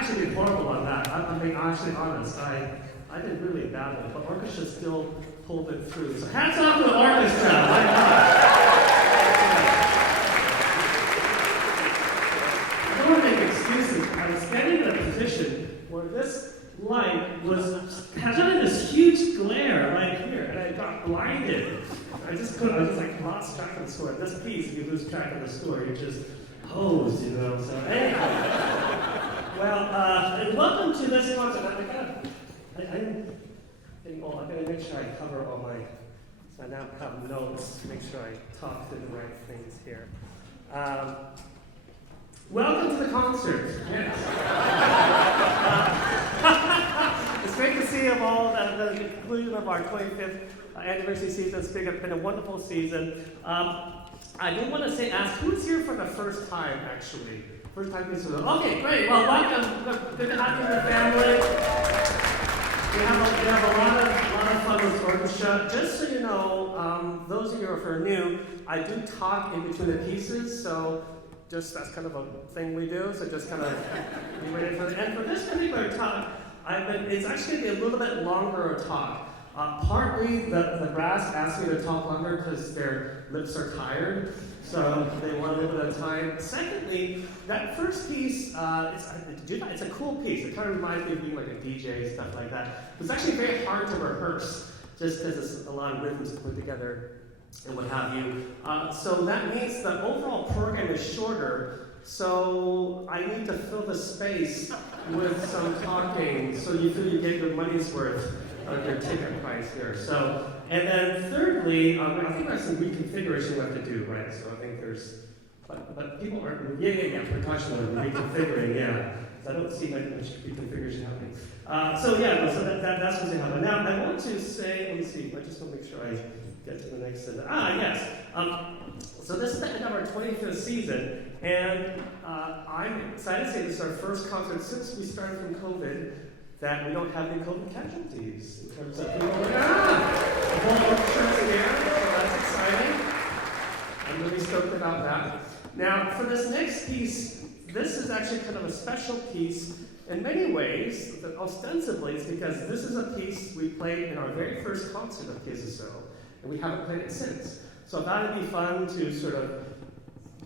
actually did horrible on that. I'm being actually honest. I did really badly, but orchestra still pulled it through. So hats off to the orchestra. My God. I don't want to make excuses. I was standing in a position where this light had this huge glare right here, and I got blinded. I was like lost track of the score. At this piece, if you lose track of the score, you're just hosed, you know. So anyhow. Well, and welcome to this concert. I gotta make sure I cover all my, so I now have notes to make sure I talk through the right things here. Welcome to the concert. Yes. It's great to see you all at the conclusion of our 25th anniversary season. It's been a wonderful season. I do want to ask who's here for the first time, actually? First time visitor. Okay, great. Well, welcome. Good to have you in the family. We have a lot of fun with orchestra. Just so you know, those of you who are new, I do talk in between the pieces, so just that's kind of a thing we do. So just kind of be ready for it. And for this particular talk, it's actually going to be a little bit longer a talk. Partly the brass asked me to talk longer because their lips are tired, so they want a little bit of time. Secondly, that first piece, it's a cool piece. It kind of reminds me of being like a DJ, stuff like that. It's actually very hard to rehearse, just because it's a lot of rhythms to put together and what have you. So that means the overall program is shorter, so I need to fill the space with some talking so you feel you get your money's worth of your ticket price here. So, and then thirdly, I think there's some reconfiguration we have to do, right? So I think there's, but people aren't, precaution on reconfiguring, yeah. So I don't see much reconfiguration happening. So that's what's happening. Now, I want to say, let me see, I just want to make sure I get to the next sentence. Yes. So this is the end of our 25th season, and I'm excited to say this is our first concert since we started from COVID that we don't have any COVID casualties in terms of people. The whole orchestra's here, so that's exciting. I'm really stoked about that. Now, for this next piece, this is actually kind of a special piece in many ways, but ostensibly it's because this is a piece we played in our very first concert of PSSO, and we haven't played it since. So I thought it'd be fun to sort of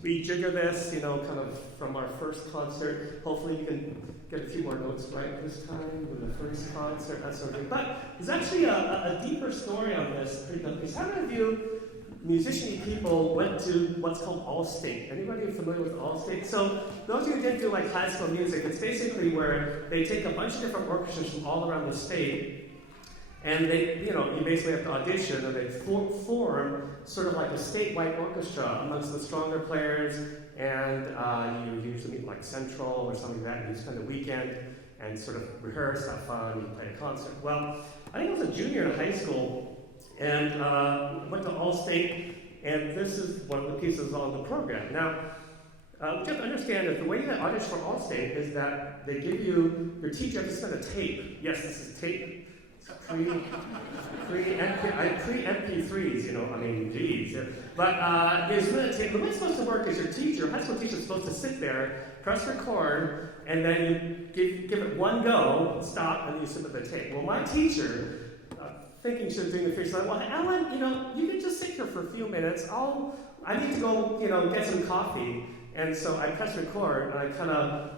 rejigger this, kind of from our first concert. Hopefully you can get a few more notes right this time with the first concert, that sort of thing. But there's actually a deeper story on this. How many of you musician people went to what's called All-State? Anybody familiar with All-State? So those of you who didn't do like high school music, it's basically where they take a bunch of different orchestras from all around the state, and you basically have to audition, and they form sort of like a statewide orchestra amongst the stronger players, and you usually meet like Central or something like that, and you spend a weekend and sort of rehearse, have fun, you play a concert. Well, I think I was a junior in high school, and went to All-State, and this is one of the pieces on the program. Now, what you have to understand is the way you audition for All-State is that they give you, your teacher has to send a tape. Yes, this is tape. Pre-MP3s, geez. But there's really a tape. The way it's supposed to work is your high school teacher is supposed to sit there, press record, and then you give it one go, stop, and you submit the tape. Well, my teacher, thinking she was doing the feature, said, well, Alan, you can just sit here for a few minutes. I need to go, get some coffee. And so I pressed record, and I kind of,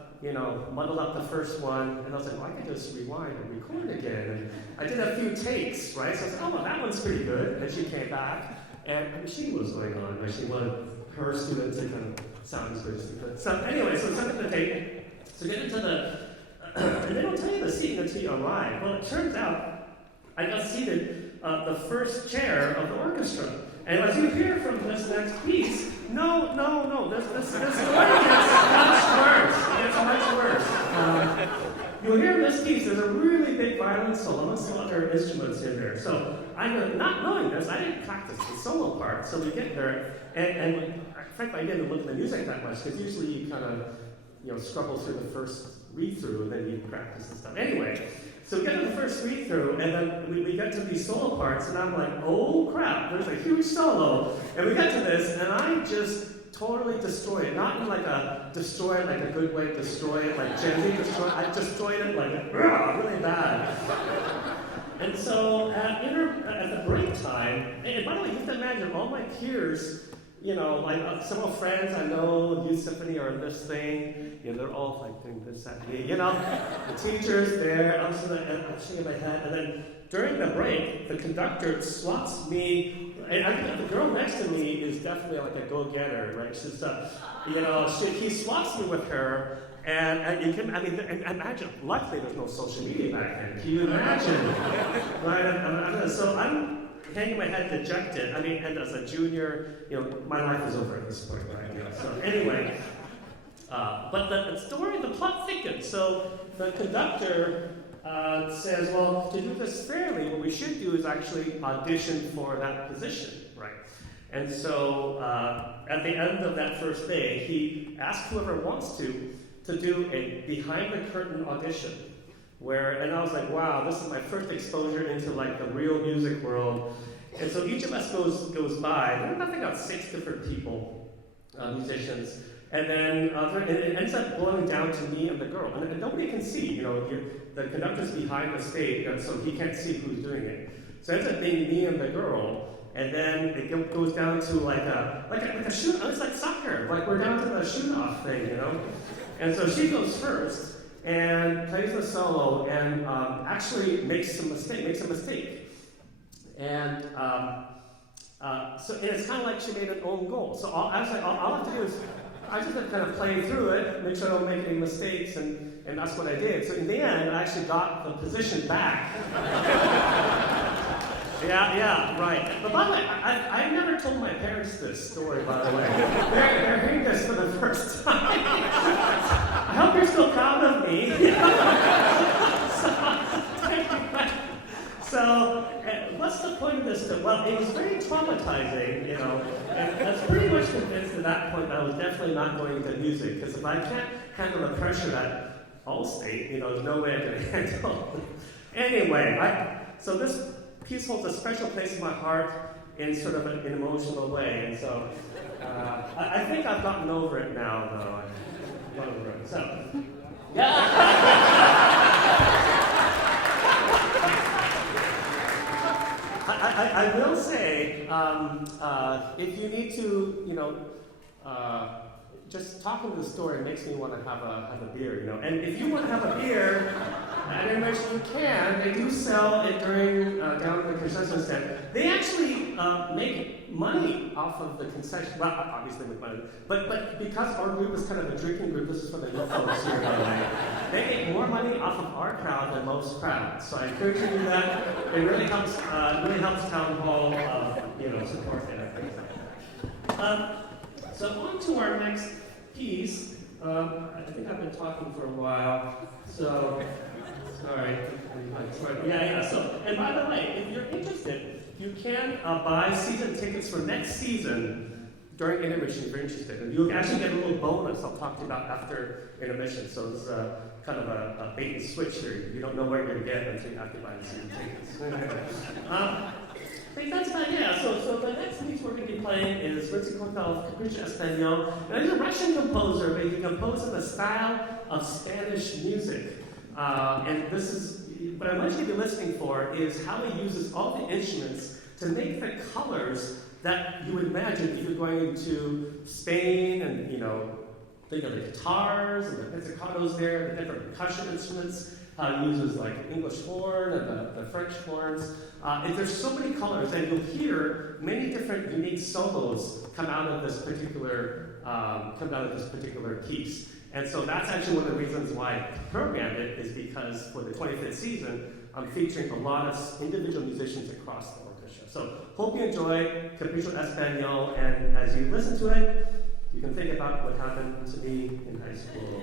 muddled up the first one, and I was like, well, I can just rewind and record again. And I did a few takes, right? So I said, oh, well, that one's pretty good. And then she came back, and a machine was going on, right? She wanted her students to kind of sound as good as they could. So anyway, so sent it the tape. So get into and they don't tell you the seat until you arrive. Well, it turns out I got seated the first chair of the orchestra. And as you hear from this next piece, no, this story gets much worse. It gets much worse. You'll hear in this piece, there's a really big violin solo, amongst some other instruments in there. So, not knowing this, I didn't practice the solo part. So we get there, and frankly, I didn't look at the music that much, because usually you kind of, scrabble through the first read-through, and then you practice and stuff. Anyway, so we get to the first read-through, and then we get to these solo parts, and I'm like, oh crap, there's a huge solo. And we get to this, and I just totally destroy it. Not in like a destroy it like a good way to destroy it, like Gen Z destroy. I destroyed it like really bad. And so at the break time, and by the way, you have to imagine all my peers. Like several friends I know, Youth Symphony are in this thing. They're all like doing this, that, the teacher's there. I'm shaking my head, and then during the break, the conductor swaps me. And the girl next to me is definitely like a go-getter, right? She's, he swaps me with her, and you can, imagine. Luckily, there's no social media back then. Can you imagine? Right? So I'm hanging my head dejected. And as a junior, my life is over at this point, right? So anyway, but the plot thickens. So the conductor says, well, to do this fairly, what we should do is actually audition for that position, right? And so at the end of that first day, he asks whoever wants to do a behind-the-curtain audition. And I was like, wow, this is my first exposure into like the real music world. And so each of us goes by. I think about 6 different people, musicians, and then it ends up boiling down to me and the girl. And nobody can see, the conductor's behind the stage, so he can't see who's doing it. So it ends up being me and the girl, and then it goes down to like a shoot. It's like soccer, like we're down to the shoot-off thing, And so she goes first and plays the solo and actually makes a mistake. And so it's kind of like she made an own goal. So all I have to do is I just have to kind of play through it, make sure I don't make any mistakes, and that's what I did. So in the end, I actually got the position back. Yeah, right. But by the way, I never told my parents this story, by the way. They're hearing this for the first time. I hope you're still proud of me. So, what's the point of this? Well, it was very traumatizing, and I was pretty much convinced at that point that I was definitely not going into music, because if I can't handle the pressure at Allstate, there's no way I can handle it. Anyway, so this piece holds a special place in my heart in sort of an emotional way, and so I think I've gotten over it now, though. I'm over it. So, yeah. I will say, if you need to, just talking to the story makes me want to have a beer, And if you want to have a beer, at Intermission you can. They do sell it during down the concession stand. They actually make money off of the concession. Well, obviously make money, but because our group is kind of a drinking group, this is for the new folks here, by the way. They make more money off of our crowd than most crowds. So I encourage you to do that. It really helps Town Hall, support that. So on to our next piece. I think I've been talking for a while, so sorry. Yeah. So, and by the way, if you're interested, you can buy season tickets for next season during intermission if you're interested. And you'll actually get a little bonus I'll talk to you about after intermission. So it's kind of a bait and switch here. You don't know where you're going to get until you have to buy the season tickets. I think that's about it. Yeah. So the next piece we're going to be playing is Ritzy Kortal's Capricho Español. Now, he's a Russian composer, but he composed in the style of Spanish music. And this is what I want you to be listening for is how he uses all the instruments to make the colors that you would imagine if you're going into Spain and think of the guitars and the pizzicatos there, the different percussion instruments. He uses like English horn and the French horns. There's so many colors, and you'll hear many different unique solos come out of this particular piece. And so that's actually one of the reasons why I programmed it is because for the 25th season, I'm featuring a lot of individual musicians across the orchestra. So hope you enjoy Capricho Español, and as you listen to it, you can think about what happened to me in high school.